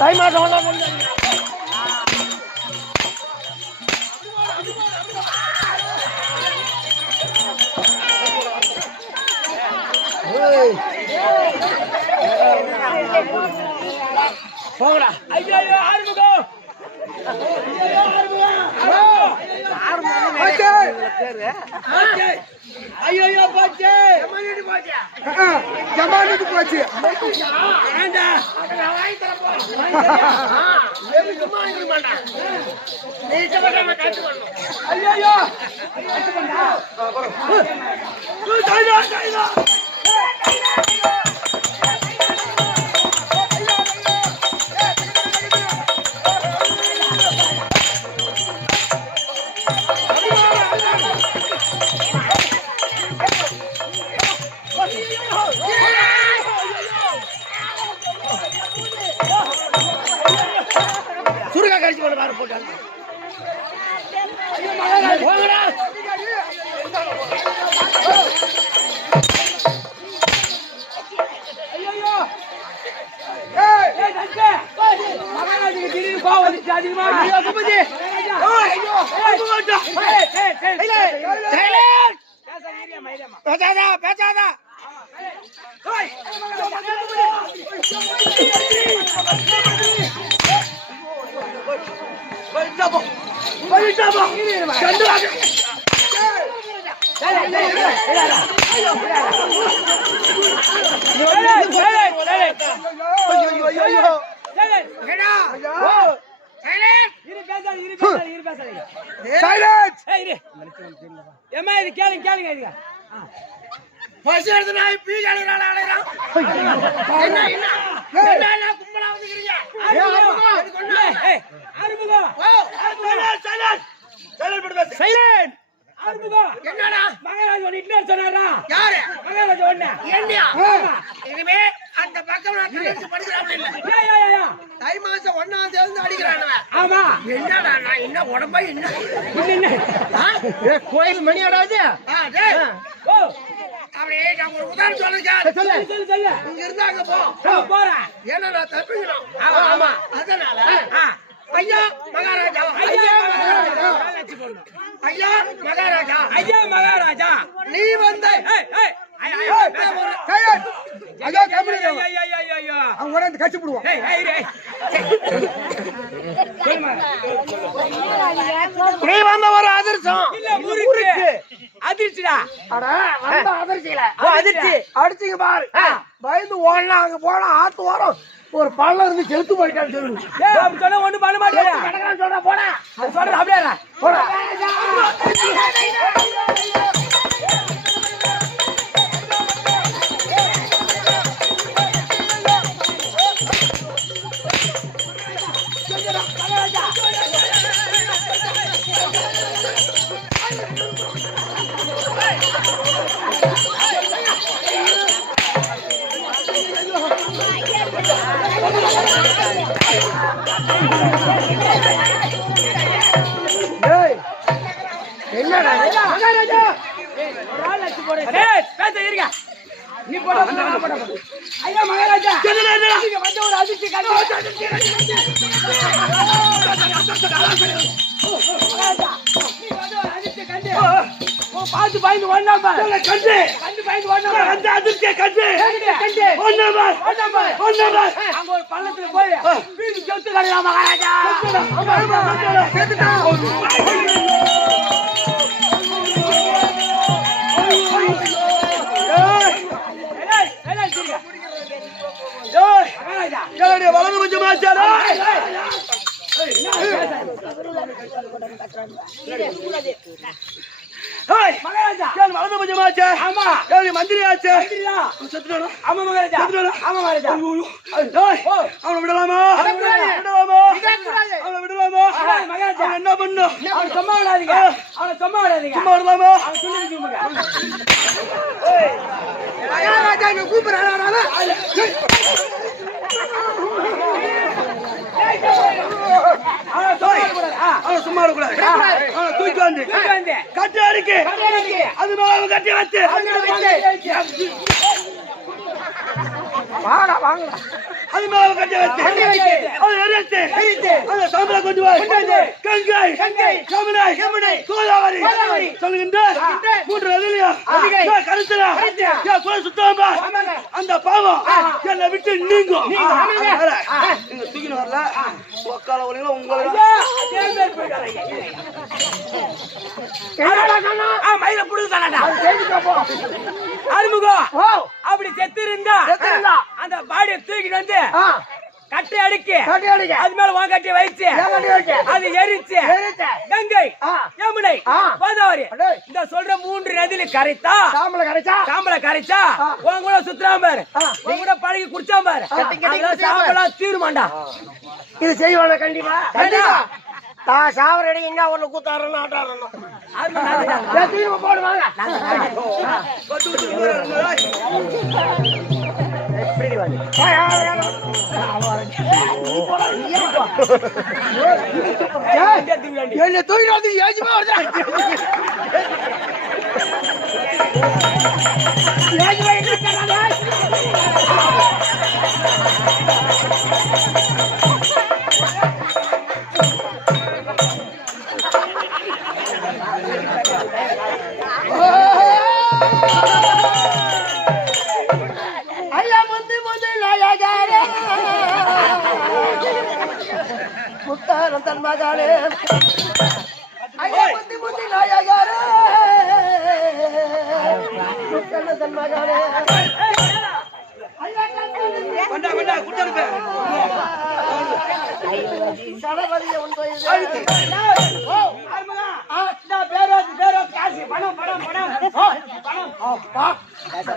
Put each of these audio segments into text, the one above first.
தை மாதம் ஒன்றா கொண்டு போங்கடா ஐயோ ஆறுமுகம் ஐயோ பாச்சு. ஜமானுக்கு போச்சு. ஐயோ சுருகா 哎呦哎呦哎呦！ஏமா இது கேளுங்க கேளுங்க இதுங்க பஸ் எடுத்து நாய் பீ கழுவுறாள் அலைறான் என்ன என்ன என்ன கும்பலா வந்துக்கிறீங்க அறுமுகம் சைலண்ட் அறுமுகம் என்னடா? மகாராஜ் ஒன்னு இட்லர் சொன்னாரா? யாரு? மகாராஜ் ஒண்ணு ஏண்டியா இனிமே அந்த பக்கம். தை மாசம் ஒன்னாம் தேதி அடிக்கிறானுவ ஆமா. என்னடா நான் என்ன உடம்பா என்ன? கோயில் மணி ஆடாது அப்படியே நான் ஒரு உதாரணம் சொல்லுங்க சொல்லு. சொல்லு சொல்லு இங்க இருந்தாங்க போ. போ, போறேன். ஏன்னா நான் தப்பிக்கணும். ஆமா, ஆமா. அதனால ஆ. ஐயா மகாராஜா ஐயா மகாராஜா வச்சு போடணும். ஐயா மகாராஜா ஐயா மகாராஜா நீ வந்து ஏய், ஏய், ஐயா, ஐயா, ஐயா, சைலன்ஸ் ஐயோ கம்பெனி ஐயா, ஐயா, ஐயா, ஐயா, ஐயா. அவங்க கூட கட்சி போடுவோம் ஏய், ஏய், ஏய். சொல்லுமா. நீ வந்த ஒரு அதிர்ஷ்டம் இல்ல, முறுக்கு. அதிர்ச்சிடா அட வந்த அதிர்ச்சியில ஓ, அதிர்ச்சி. அடிச்சிங்க பாரு. பயந்து ஓடலாம் அங்க போனா ஆத்து ஓரம். ஒரு பள்ளம் இருந்து செலுத்து போயிட்டான்னு சொன்னா ஒண்ணும் பண்ண? கிடக்குறான்னு சொல்றா போடா. அது சொல்றது அப்படியே பார்த்து பயந்து பாரு. கண்டு. கண்டு பயந்து பாரு. அந்த அதிர்ச்சியை கண்டு. கண்டு, பாரு. ஒண்ணு பார் அங்க ஒரு பள்ளத்துல போய் வீடு செத்து கிடையாது மகாராஜா. வலது கொஞ்சம் ஆச்சாரா ஏன் வளர்ந்த பஞ்சமாச்சே ஆமா. மந்திரி ஆச்சே. ஆமா மகாராஜா? ஆமா மகாராஜா. அவனை விடலாமா. விடலாமா. அவனை விடலாமா? மகாராஜா. என்ன பண்ணும் அவனை சும்மா விடாதீங்க அவனை சும்மா விடாதீங்க சும்மா விடலாமா. மகாராஜா கூப்பிடுறாங்க அவனை சும்மா அவனை தூக்கி வந்து. கட்டி அடிக்கு. அது மேல கட்டி வச்சு. வாங்கடா வாங்கடா. அது மேல கட்டி வச்சு. கட்டி வச்சு. அது எரிச்சு எரித்து. அந்த சாம்பலை கொண்டு போய் கொண்டு. கங்கை. கங்கை. யமுனை யமுனை. கோதாவரி. கோதாவரி. சொல்லுகின்ற. மூன்று நதிலையா? நதிகள். ஏன் கருத்துலா. ஏன் குல சுத்தமா. அந்த பாவம் என்னை விட்டு நீங்கும். நீங்க தூக்கின்னு வரல. உக்கால ஒளிங்களா உங்களை மயிலை புடுங்குதானடா. ஆறுமுகம். அப்படி செத்து இருந்தா. அந்த பாடியை தூக்கிட்டு வந்து கட்டை அடுக்கி அது மேல உன் கட்டி வைச்சு? அது எரிச்சு. கங்கை. யமுனை. கோதாவரி. இந்த சொல்ற மூன்று நதியில கரைத்தா சாம்பல கிடைச்சா சாம்பல கரைச்சா. உன் கூட சுத்துறான் பாரு. உன் கூட பழகி குடிச்சான் பாரு. சாம்பலா தீருமாண்டா இது செய்வான கண்டிப்பா கண்டிப்பா. தான் சாவர இடம் எங்க ஒண்ணு கூத்தாரணும் ஆட்டாரணும் போடுவாங்க இங்கே தூக்கிடாண்டி. என்ன தூக்கி வந்து ஏஜுமா முத்தாரம் தன் மகானே ஐயா முந்தி முந்தி நாயகாரே முத்தாரம் தன் சடபதிய உண்டு. ஓ, பேரோத்து, பேரோத்து காசு. பணம், பணம், பணம். ஓ, பணம். அப்பா,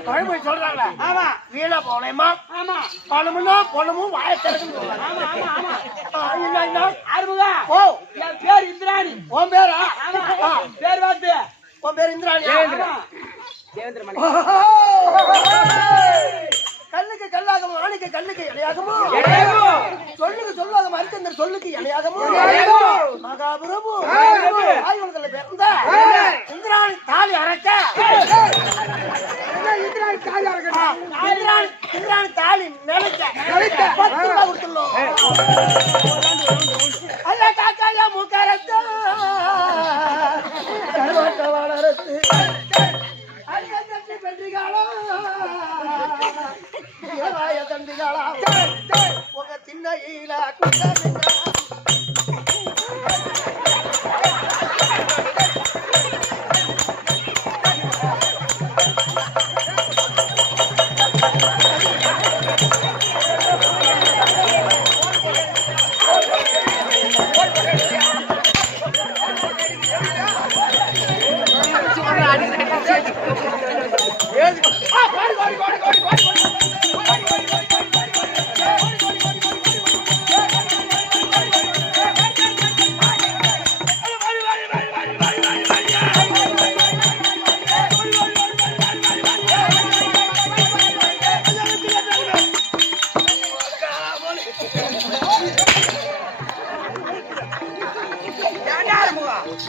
பழமொழி சொல்றாங்களே ஆமா, வீணா போனேமா ஆமா, பணமுன்னா பொணமும் வாய திறக்குன்னு சொல்றாங்க. ஆமா, ஆமா, ஆமா. ஆ, என்ன, என்ன? ஆறுமுகம். ஓ என் பேர் இந்திராணி உன் பேரா பேர் உன் பேர் இந்திராணியா ஆமா. தேவேந்திர மணி கல்லுக்கு கல்லாகமோ ஆணுக்கு கல்லுக்கு இணையாகுமோ. சொல்லுக்கு சொல்லாத மறுத்த சொல்லுக்கு. மகாபிரபு. மகாபிரபு. ஆயுதத்துல பிறந்த இந்திராணி தாலி அரைக்க. இந்திராணி தாலி அரைக்கா இந்திராணி இந்திராணி தாலி நினைக்க நினைக்க பத்து ரூபா கொடுத்துடணும். அல்ல காக்காயா மூக்கரத்து கருவாட்ட உங்க சின்ன ஈழ குண்டமிங்க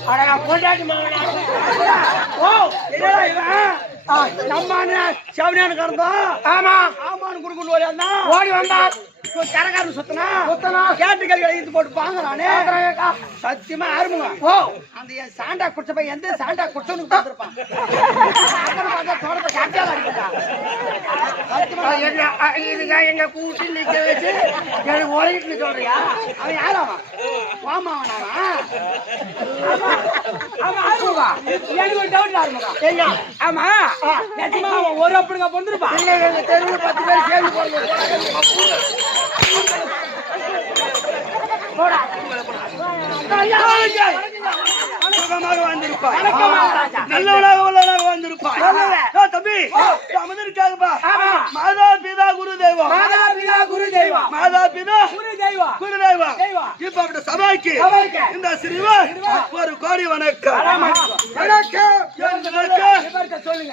பொண்டாட்டி மகனா ஓ, என்னடா இவன்? நம்ம அண்ணன் செவனியானு கிடந்தோம். ஆமா ஆமான்னு ஓடியாந்தா. ஓடி வந்தான் இவன் கரகாரன் சுத்தனா. சுத்தனா. கேட்டு கல்வி இழுத்து போட்டு பாங்க நானு. கேக்குறாங்கக்கா. சத்தியமா ஆறுமுகம். ஓ அந்த என் சாண்டா குடிச்ச பையன் எந்த சாண்டா குடிச்சவனுக்கு பார்த்திருப்பான். தோட்டத்தை அஹ் இதுங்க என்ன கூட்டி நிக்க வச்சு எனக்கு உலகிட்டு சொல்றியா அவன் யார் அவன்? வாமா அவன் அவன். அவன் ஆறுமுகம். எனக்கு ஒரு ஆமா நிஜமா அப்படிங்க எங்க தெருவில் பத்து பேர் சேர்ந்து போடுங்க நல்லவனாக உள்ளவனாக வாழ்ந்திருப்பாய் தம்பி அமர்ந்திருக்காங்கப்பா மாதா பிதா குரு தெய்வம் மாதா பிதா குரு தெய்வம் மாதா பிதா குரு தெய்வம் குரு தெய்வம் இப்ப அப்படி சபைக்கு இந்த சிறுவன் ஒரு கோடி வணக்கம் வணக்கம் சொல்லுங்க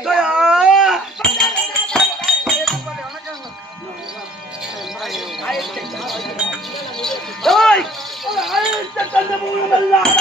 ஆயிரத்தி தந்த மூலம் எல்லாம்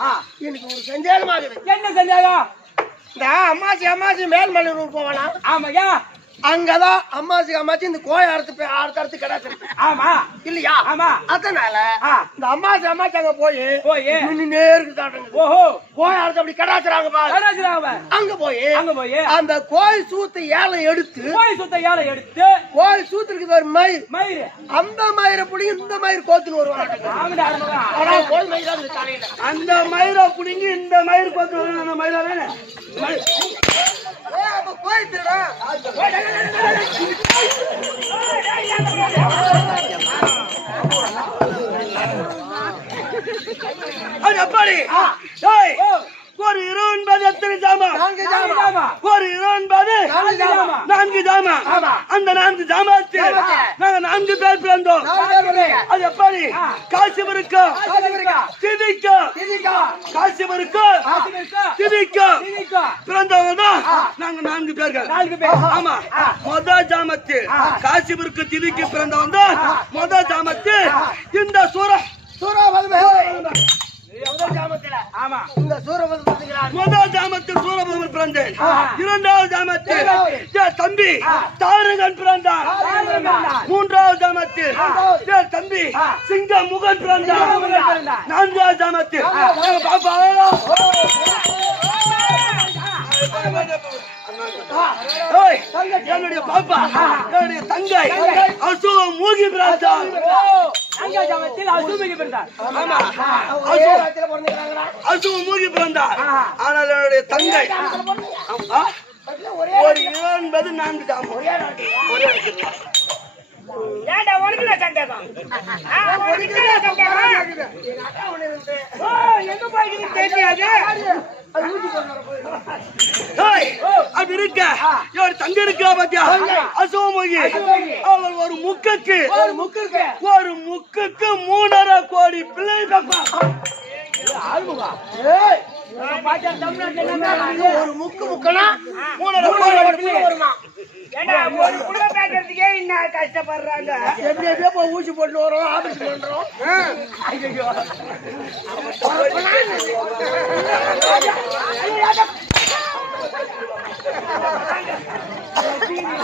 ஆ. எனக்கு ஒரு சந்தேகமாகுது என்ன சந்தேகம்? இந்த அம்மாசி அம்மாசி மேல்மலையூர் போவானா? ஆமாய்யா. அங்கதான் அம்மாசி அம்மாச்சி இந்த கோய அறுத்து போய் அடுத்து அறுத்து கிடாச்சு ஆமா. இல்லையா? ஆமா. அதனால இந்த அம்மாசி அம்மாச்சி அங்க போய் போய். நின்னு நேருக்கு தாட்டுங்க ஓஹோ. கோய அறுத்து அப்படி கிடாச்சுறாங்க கடாச்சிராவ அங்க போய் அங்க போய் அந்த கோயில் சூத்து ஏலம் எடுத்து கோழி சுத்த ஏழை எடுத்து கோயில் சூத்து இருக்குது ஒரு மயிர் மயிறு அந்த மயிரை புடி இந்த மயிர் கோத்துன்னு வருவாங்க கோயில் மயிரா அந்த மயிரை புடுங்கி இந்த மயிர் பார்த்து வரணும் அந்த மயிரா தானே ஏய், அது எப்படி ஒரு இருபது என்பது எத்தனை ஜாமா? ஒரு இருபது. என்பது நான்கு ஜாமா. அந்த நான்கு ஜாமாத்தில் ஜாமாத்தில். நாங்க நான்கு பேர் பிறந்தோம். அது எப்படி? திதிக்கும் திதிக்கா. திதிக்கும் திதிக்கா. பிறந்தவங்க தான் நாங்க நான்கு பேர்கள். ஆமா. மொத ஜாமத்து காசிபுருக்கு திதிக்கு பிறந்தவன் தான் மொத ஜாமத்து இந்த சூர சூரபதுமே. முதல் ஜாமத்துல இந்த சூரபதுமத்துக்கிறார். முதல் ஜாமத்தில் சூரபகவன் பிறந்தேன். இரண்டாவது ஜாமத்தில் தம்பி தாரகன் பிறந்தான். மூன்றாவது ஜாமத்தில் தம்பி. சிங்க முகன் பிறந்தான். நான்காவது ஜாமத்தில் பாப்பா என்னுடைய பாப்பா என்னுடைய தங்கை அசு மூகி பிறந்தான் ஓ பிறந்தார் அசு மூகி பிறந்தார் ஆனால் என்னுடைய தங்கை. ஒரு என்பது நான்கு ஜாமம். ஒரே ஏண்டா உனக்கு சந்தேகம்? எங்க தெரியாது அது இருக்க. ஒரு தங்க இருக்கா பாத்தியா? அசோமகி. அவள் ஒரு முக்குக்கு. ஒரு முக்குக்கு. ஒரு முக்குக்கு மூணரை கோடி பிள்ளை ஏய், ஒரு முக்கு முக்கனா மூணு ஒரு குடும்ப பேசுறதுக்கே என்ன கஷ்டப்படுறாங்க? எப்படி எப்படியோ போய் ஊசி போட்டு வரோம் ஆபரேஷன் பண்றோம்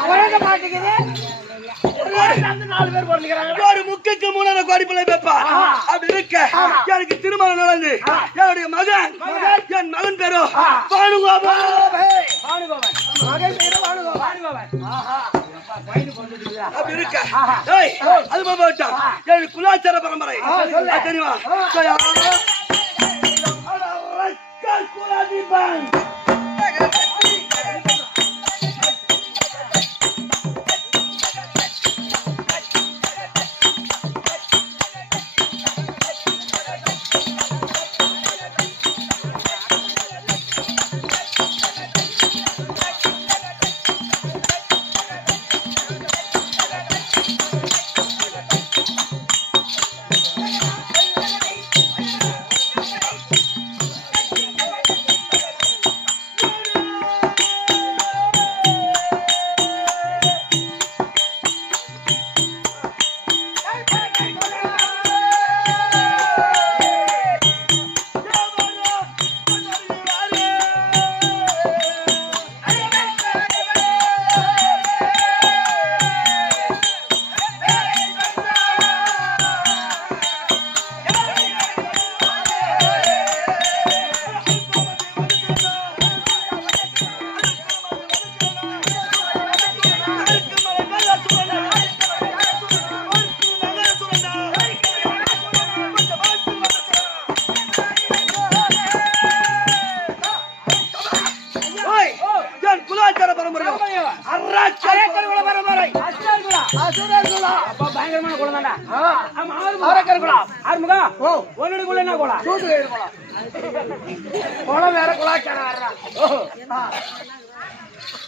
உலக மாட்டேங்குது. ஒரு முக்குக்கு மூணரை கோடி பிள்ளை பெப்பா இருக்க. எனக்கு திருமணம் நடந்து? என்னுடைய மகன்? என் மகன் பேரு பானுகோபா பானுகோவன் மகன் பேரு வாணுகோவா. பானுகோவன் அப்படி இருக்க. ஏய், அது போட்டா எனக்கு குலாச்சார பரம்பரை. தெரியுமா? குலாதீபன்.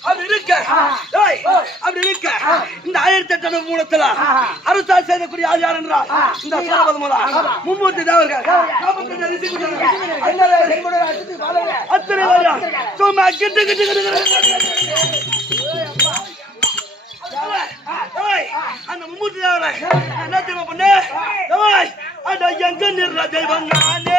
அப்படி இருக்க. அப்படி இருக்க. இந்த ஆயிரத்தி எட்டு மூலத்துல அரசா செய்யக்கூடிய ஆள் யார் என்றால் இந்த சூரபதமலா மும்மூர்த்தி தேவர்கள். அத்தனை பேரா சும்மா கிட்டு கிட்டு கிட்டு அந்த மும்மூர்த்தி தேவரை என்ன தெரியுமா பண்ணு அந்த எங்க நிற தெய்வம் நானே.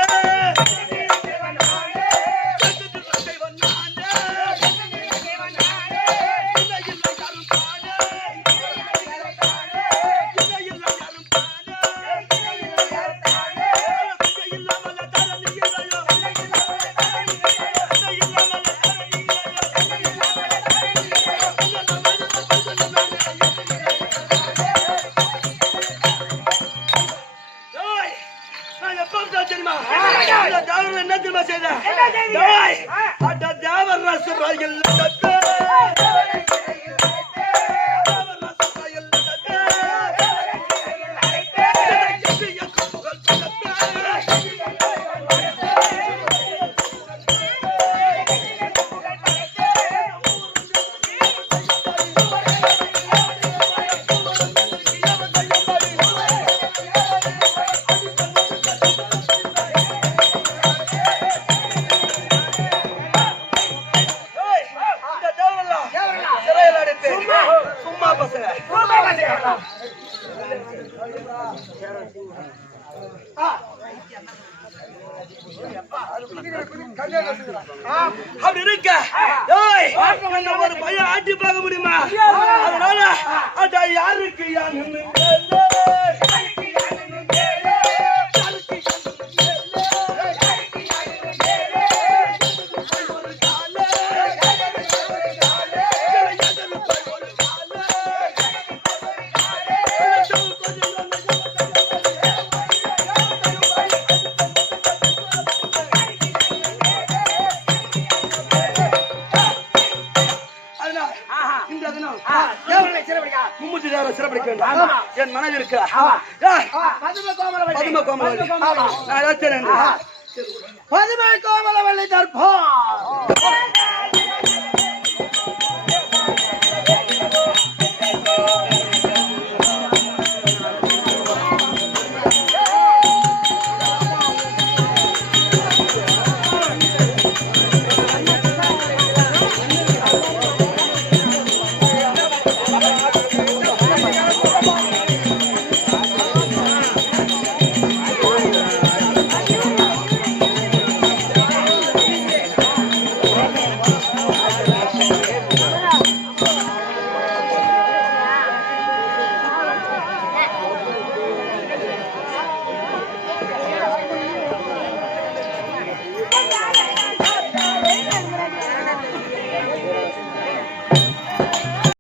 பதும